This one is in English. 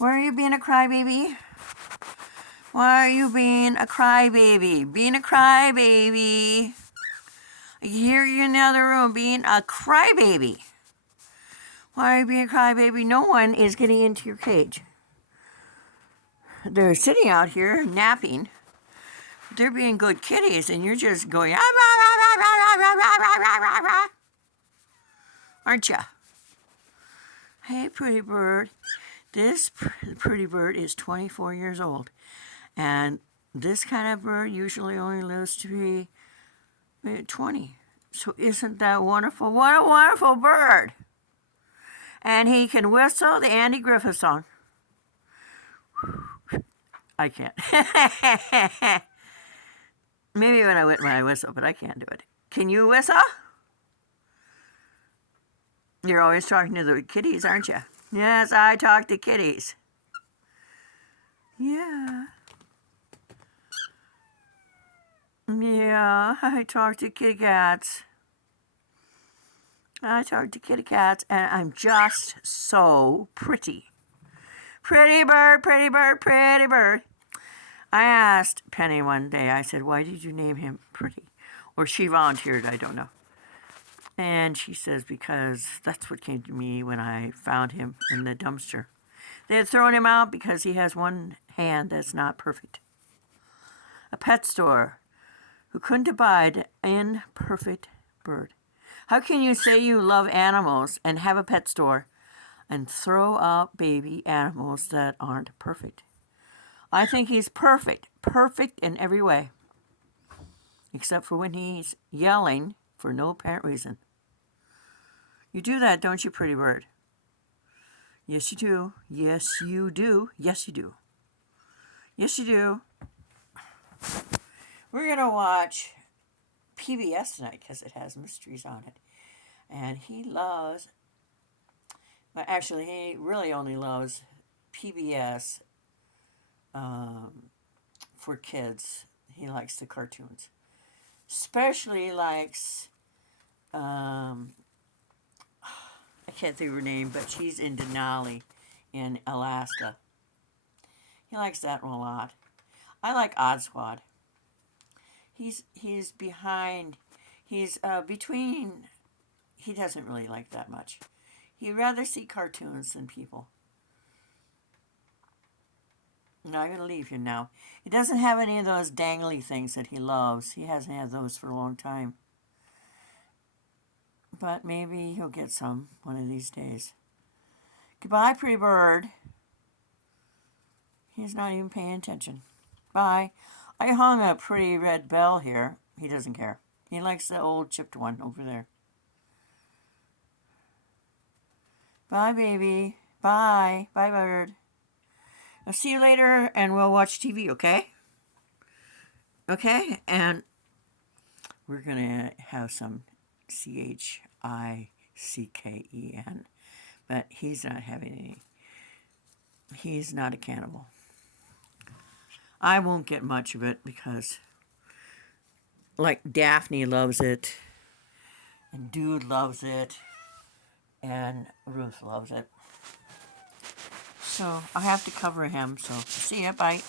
Why are you being a crybaby? Why are you being a crybaby? Being a crybaby. I hear you in the other room being a crybaby. Why are you being a crybaby? No one is getting into your cage. They're sitting out here napping. They're being good kitties, and you're just going, aren't you? Hey, pretty bird. This pretty bird is 24 years old, and this kind of bird usually only lives to be maybe 20. So isn't that wonderful? What a wonderful bird! And he can whistle the Andy Griffith song. I can't. Maybe when I whistle, but I can't do it. Can you whistle? You're always talking to the kitties, aren't you? Yes, I talk to kitties. Yeah. Yeah, I talk to kitty cats. I talk to kitty cats, and I'm just so pretty. Pretty bird, pretty bird, pretty bird. I asked Penny one day, I said, why did you name him Pretty? Or she volunteered, I don't know. And she says, because that's what came to me when I found him in the dumpster. They had thrown him out because he has one hand that's not perfect. A pet store who couldn't abide an imperfect bird. How can you say you love animals and have a pet store and throw out baby animals that aren't perfect? I think he's perfect in every way, except for when he's yelling for no apparent reason. You do that, don't you, pretty bird? Yes, you do. Yes, you do. Yes, you do. Yes, you do. We're going to watch PBS tonight because it has mysteries on it. And he loves, well, actually, he really only loves PBS for kids. He likes the cartoons. Especially likes, I can't think of her name, but she's in Denali in Alaska. He likes that one a lot. I like Odd Squad. He's behind, he's between, he doesn't really like that much. He'd rather see cartoons than people. No, I'm going to leave him now. He doesn't have any of those dangly things that he loves. He hasn't had those for a long time. But maybe he'll get some one of these days. Goodbye, pretty bird. He's not even paying attention. Bye. I hung a pretty red bell here. He doesn't care. He likes the old chipped one over there. Bye, baby. Bye. Bye, bird. I'll see you later, and we'll watch TV, okay? Okay? And we're going to have some CHICKEN. But he's not having any. He's not a cannibal. I won't get much of it because, like, Daphne loves it, and Dude loves it, and Ruth loves it. So I have to cover him. So see ya. Bye.